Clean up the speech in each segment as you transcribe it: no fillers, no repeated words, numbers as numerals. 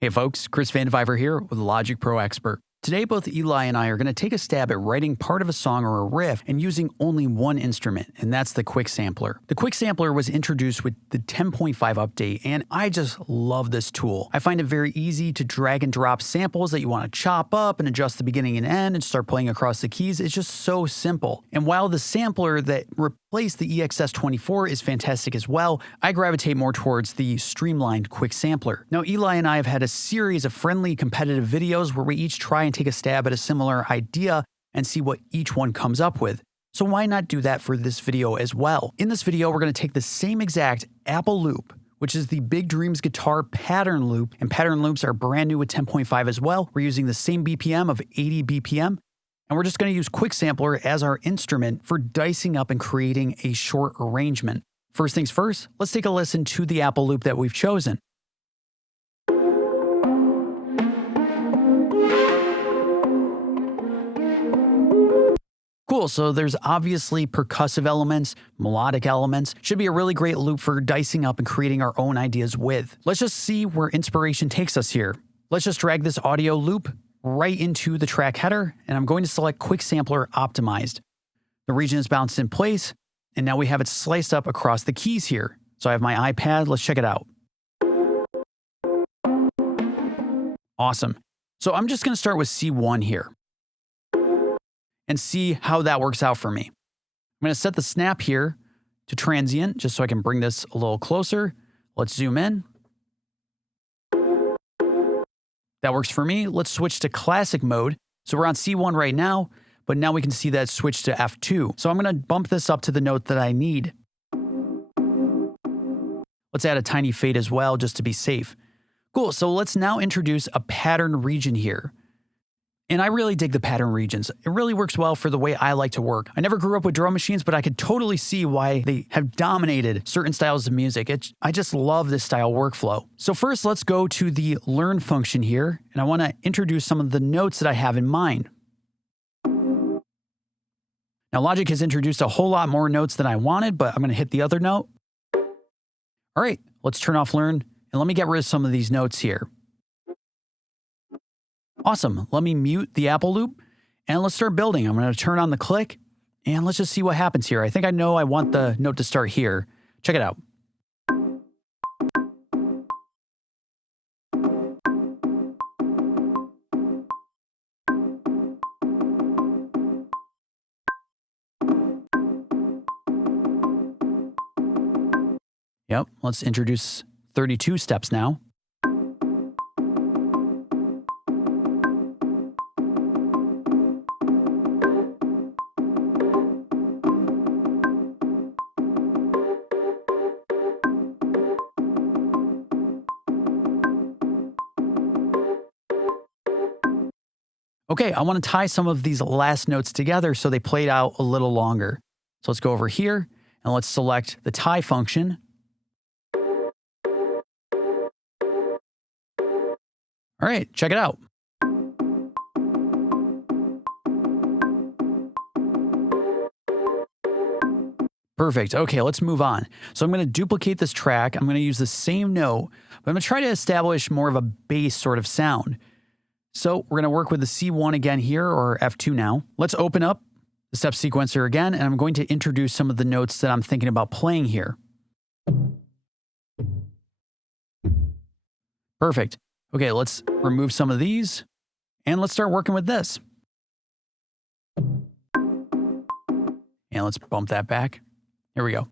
Hey folks, Chris Vandeviver here with Logic Pro Expert. Today, both Eli and I are going to take a stab at writing part of a song or a riff and using only one instrument, and that's the QuickSampler. The QuickSampler was introduced with the 10.5 update, and I just love this tool. I find it very easy to drag and drop samples that you want to chop up and adjust the beginning and end and start playing across the keys. It's just so simple. And while the sampler that replaced the EXS24 is fantastic as well, I gravitate more towards the streamlined QuickSampler. Now, Eli and I have had a series of friendly competitive videos where we each try and take a stab at a similar idea and see what each one comes up with. So why not do that for this video as well? In this video, we're going to take the same exact Apple loop, which is the Big Dreams guitar pattern loop, and pattern loops are brand new with 10.5 as well. We're using the same BPM of 80 BPM, and we're just going to use QuickSampler as our instrument for dicing up and creating a short arrangement. First things first, let's take a listen to the Apple loop that we've chosen. Cool, so there's obviously percussive elements, melodic elements. Should be a really great loop for dicing up and creating our own ideas with. Let's just see where inspiration takes us here. Let's just drag this audio loop right into the track header, and I'm going to select QuickSampler Optimized. The region is bounced in place, and now we have it sliced up across the keys here. So I have my iPad, let's check it out. Awesome. So I'm just going to start with C1 here and see how that works out for me. I'm going to set the snap here to transient just so I can bring this a little closer. Let's zoom in. That works for me. Let's switch to classic mode. So we're on C1 right now, but now we can see that switch to F2. So I'm going to bump this up to the note that I need. Let's add a tiny fade as well just to be safe. Cool, so let's now introduce a pattern region here. And I really dig the pattern regions. It really works well for the way I like to work. I never grew up with drum machines, but I could totally see why they have dominated certain styles of music. I just love this style workflow. So first, let's go to the learn function here, and I want to introduce some of the notes that I have in mind. Now, Logic has introduced a whole lot more notes than I wanted, but I'm going to hit the other note. All right, let's turn off learn, and let me get rid of some of these notes here. Awesome. Let me mute the Apple loop and let's start building. I'm going to turn on the click and let's just see what happens here. I think I know I want the note to start here. Check it out. Yep. Let's introduce 32 steps now. Okay, I want to tie some of these last notes together so they played out a little longer. So let's go over here and let's select the tie function. All right, check it out. Perfect. Okay, let's move on. So I'm going to duplicate this track. I'm going to use the same note, but I'm going to try to establish more of a bass sort of sound. So we're going to work with the C1 again here, or F2 now. Let's open up the step sequencer again, and I'm going to introduce some of the notes that I'm thinking about playing here. Perfect. Okay, let's remove some of these, and let's start working with this. And let's bump that back. Here we go.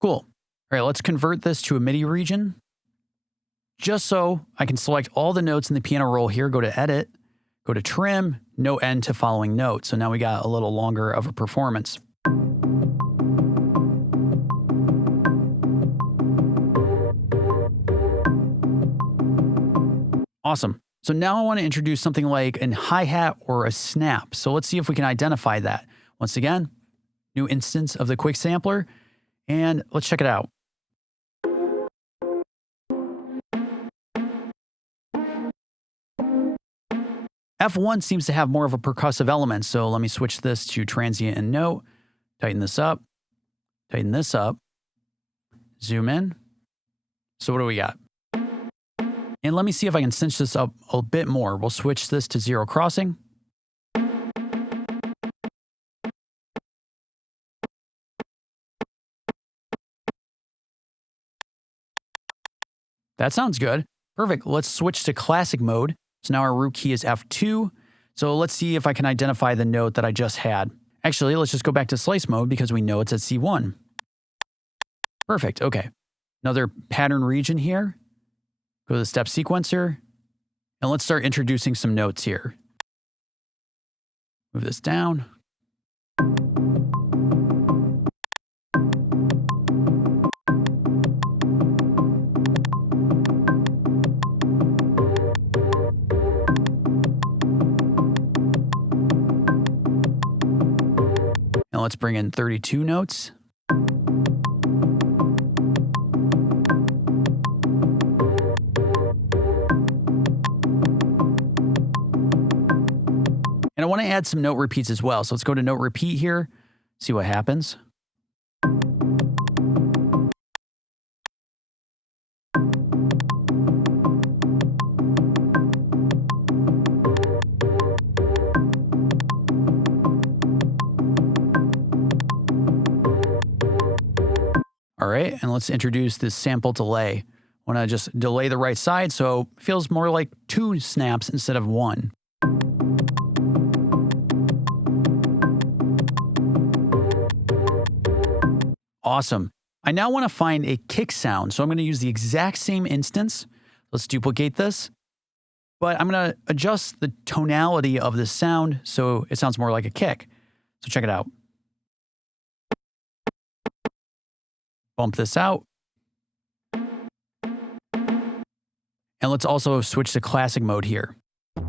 Cool. All right, let's convert this to a MIDI region. Just so I can select all the notes in the piano roll here, go to Edit, go to Trim, no end to following note. So now we got a little longer of a performance. Awesome. So now I want to introduce something like a hi-hat or a snap. So let's see if we can identify that. Once again, new instance of the QuickSampler, and let's check it out. F1 seems to have more of a percussive element, so let me switch this to transient and note, tighten this up, zoom in. So what do we got? And let me see if I can cinch this up a bit more. We'll switch this to zero crossing. That sounds good. Perfect. Let's switch to classic mode. So now our root key is F2. So let's see if I can identify the note that I just had. Actually, let's just go back to slice mode because we know it's at C1. Perfect. Okay. Another pattern region here. Go to the step sequencer. And let's start introducing some notes here. Move this down. Now let's bring in 32 notes. And I want to add some note repeats as well. So let's go to note repeat here, see what happens. All right, and let's introduce this sample delay. I want to just delay the right side so it feels more like 2 snaps instead of 1. Awesome. I now want to find a kick sound, so I'm going to use the exact same instance. Let's duplicate this, but I'm going to adjust the tonality of the sound so it sounds more like a kick. So check it out. Bump this out. And let's also switch to classic mode here. And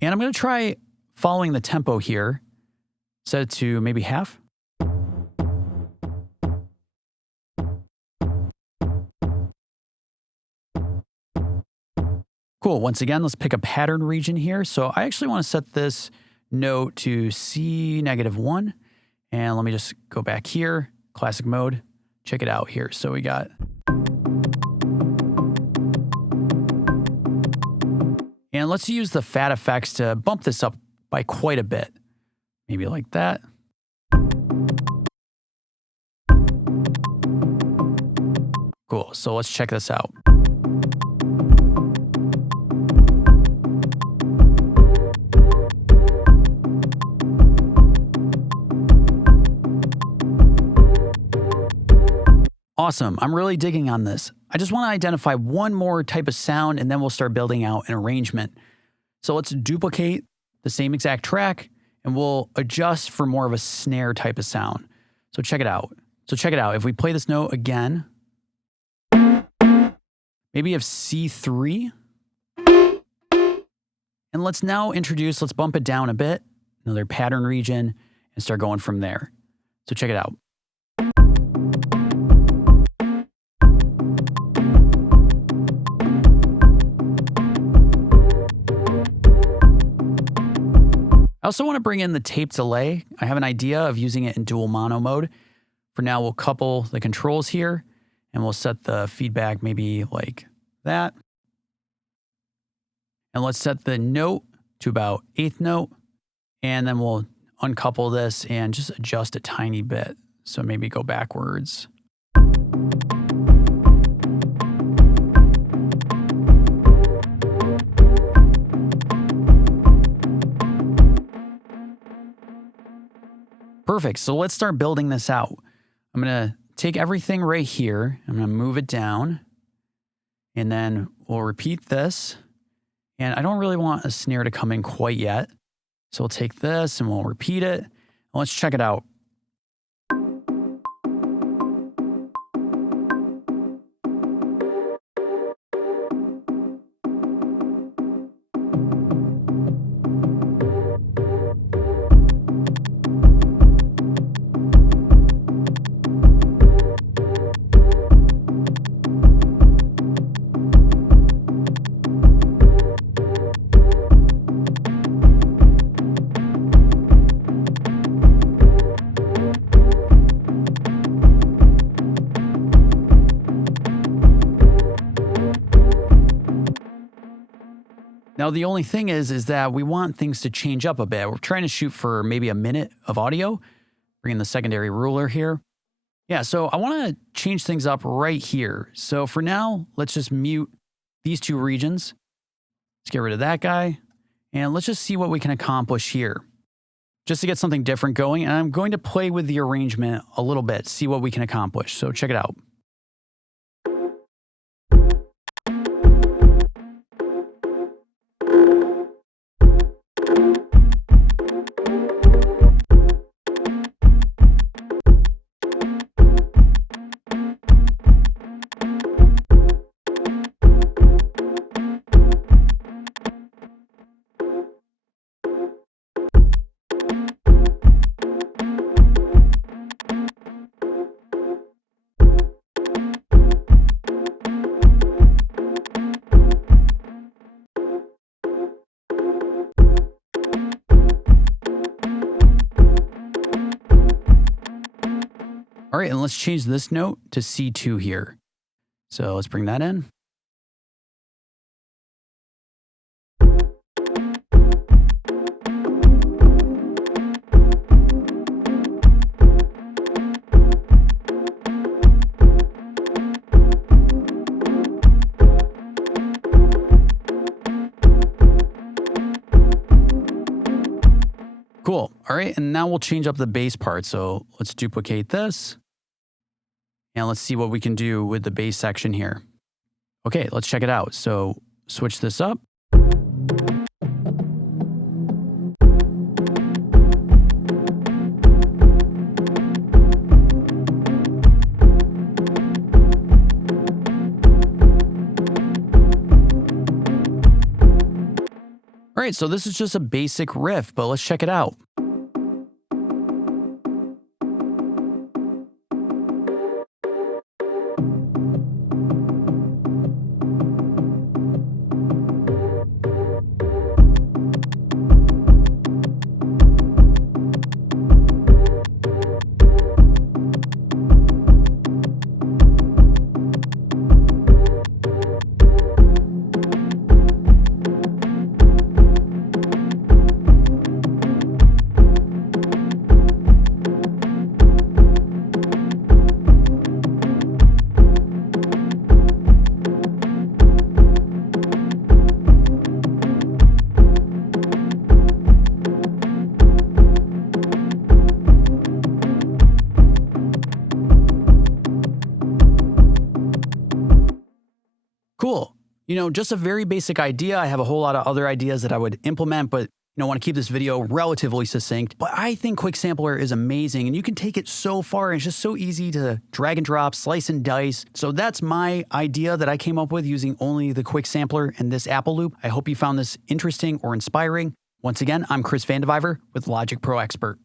I'm going to try following the tempo here. Set it to maybe half. Cool. Once again, let's pick a pattern region here. So I actually want to set this note to C-1. And let me just go back here, classic mode. Check it out here. So we got. And let's use the fat effects to bump this up by quite a bit. Maybe like that. Cool. So let's check this out. Awesome. I'm really digging on this. I just want to identify one more type of sound and then we'll start building out an arrangement. So let's duplicate the same exact track and we'll adjust for more of a snare type of sound. So check it out. If we play this note again, maybe of C3. And let's now let's bump it down a bit, another pattern region, and start going from there. So check it out. I also want to bring in the tape delay. I have an idea of using it in dual mono mode. For now, we'll couple the controls here and we'll set the feedback maybe like that. And let's set the note to about 8th note. And then we'll uncouple this and just adjust a tiny bit. So maybe go backwards. Perfect. So let's start building this out. I'm going to take everything right here. I'm going to move it down. And then we'll repeat this. And I don't really want a snare to come in quite yet. So we'll take this and we'll repeat it. And let's check it out. Now, the only thing is that we want things to change up a bit. We're trying to shoot for maybe a minute of audio. Bring in the secondary ruler here. Yeah, so I want to change things up right here. So for now, let's just mute these two regions. Let's get rid of that guy. And let's just see what we can accomplish here. Just to get something different going. And I'm going to play with the arrangement a little bit, see what we can accomplish. So check it out. All right, and let's change this note to C2 here. So let's bring that in. Cool. All right, and now we'll change up the bass part. So let's duplicate this. And let's see what we can do with the bass section here. Okay, let's check it out. So switch this up. All right, so this is just a basic riff, but let's check it out. Cool. Just a very basic idea. I have a whole lot of other ideas that I would implement, but want to keep this video relatively succinct. But I think QuickSampler is amazing, and you can take it so far. And it's just so easy to drag and drop, slice and dice. So that's my idea that I came up with using only the QuickSampler and this Apple loop. I hope you found this interesting or inspiring. Once again, I'm Chris Vandeviver with Logic Pro Expert.